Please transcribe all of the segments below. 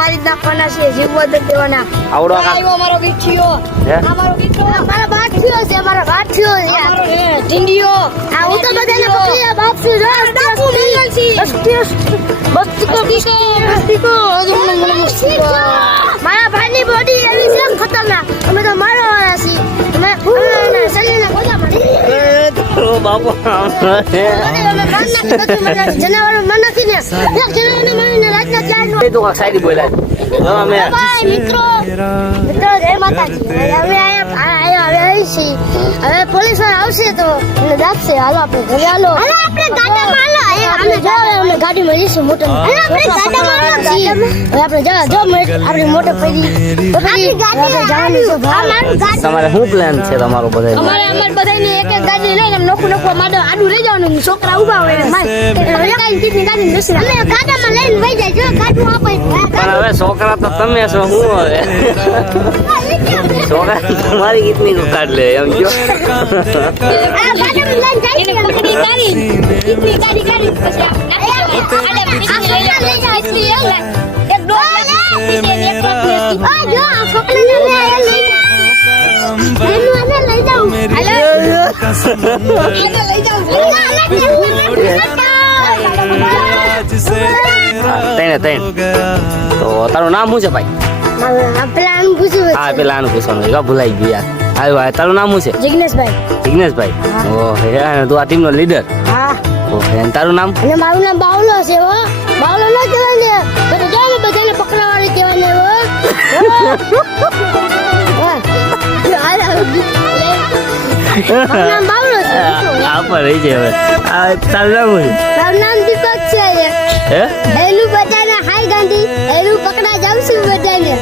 નાખવાના છે જીવવા બદલ દેવાના. આવડો આ આવ્યો અમારો ગીઠિયો હે? અમારો ગીઠિયો મારા બાપ થયો છે મારા બાપ થયો છે. અમારો હે ઢીંડિયો. આ હું તો બધાને પકડી બાપ છું જો બાપુ મંગલ છે. બસ્તીકો બસ્તીકો મને મને બસ્તીકો મારા ભાઈની બોડી એવી છે ખતરનાક. અમે તો મારવાના છીએ. અમે અમે શરીરના પડી ઓ બાપુ. જનાવરો માં નાખીને તો કાક સાઈડ બોલાય. હા અમે મિત્રો. મિત્રો જય માતાજી. અમે આયા આયા હવે આવી છીએ. હવે પોલીસવાળા આવશે તો અમને દાખશે હાલો આપણે ઘરે હાલો. હાલો આપણે ગાડામાં હાલો આપણે જો અમે ગાડી ગાડીમાં જઈશું મોટર હાલો આપણે ગાડામાં હાલો છીએ. હવે આપણે જો જો આપણે મોટર પડી. આપણી ગાડી જવાનું છે તમારે શું પ્લાન છે તમારો બધા અમારે અમાર બધાને એક એક ગાડી લઈને નોખું નોખું માડો આડું રહી જવાનું છોકરા ઊભા હોય ને માય કાઈ તીની ગાડી બેસી અમે ગાડામાં લઈને વઈ જાય જો ગાડું આપે પણ હવે છોકરા તો તમે છો હું હવે છોકરા તમારી ગીતની કો કાઢ લે એમ જો આ ગાડામાં લઈને જાય પકડી તારી તીની ગાડી ગાડી પછી એક ડોલ એક ડોલ હાલો આને લઈ જાઉં તઈને તઈને તો તારું નામ શું છે ભાઈ પેલા આમ પૂછ્યું હા પેલા આનું પૂછવાનું કા ભૂલાઈ ગયું યાર આવ્યો આ તારું નામ શું છે જિગ્નેશભાઈ જિગ્નેશભાઈ ઓ હે અને તું આ ટીમનો લીડર હા ઓ હે અને તારું નામ અને મારું નામ બાવલો છે હો બાવલો ન કહેવાય ને તો જો અમે બધાને પકડવાવાળી કહેવાય એલું બધાને હાય ગાંધી એલું પકડા જાઉં છું બધાને એ,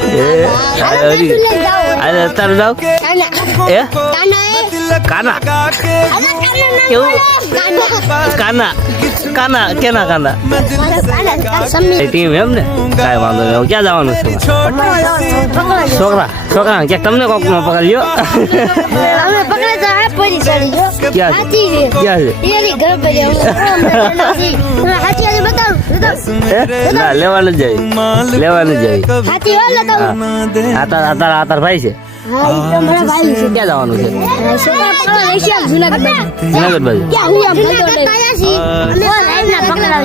હાલો, આ હરી. કાચું લઈને જાઓ. આ તારું નામ કાના. હે કાના એ. કાના હાલો, કાના નામ કેવું? બોલો. કાના. કાના કાના કેના કાના મારો કાના. સમી. એ ટીમ એમ ને કાંઈ વાંધો નહીં હવે ક્યાં જવાનું છે પકડો, છોકરા છોકરા ક્યાંક તમને કોકમાં પકડ્યો અમે પકડે તો આ પડી ચડી જો ક્યાં છે? ક્યાં છે એની ઘર પર હાથી આજે બતાવું. ના લેવાનું જાય લેવાનું જાય હાથી વાળ બતાવું આ તાર આ તાર આ તાર ભાઈ છે જવાનું છે જુનાગઢ બાજુ. પકડાવ,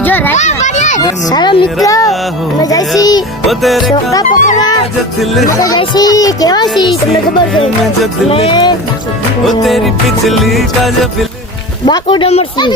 કેવા છી તમને ખબર છે वो तेरी पिछली का जो बिल बाको डमर से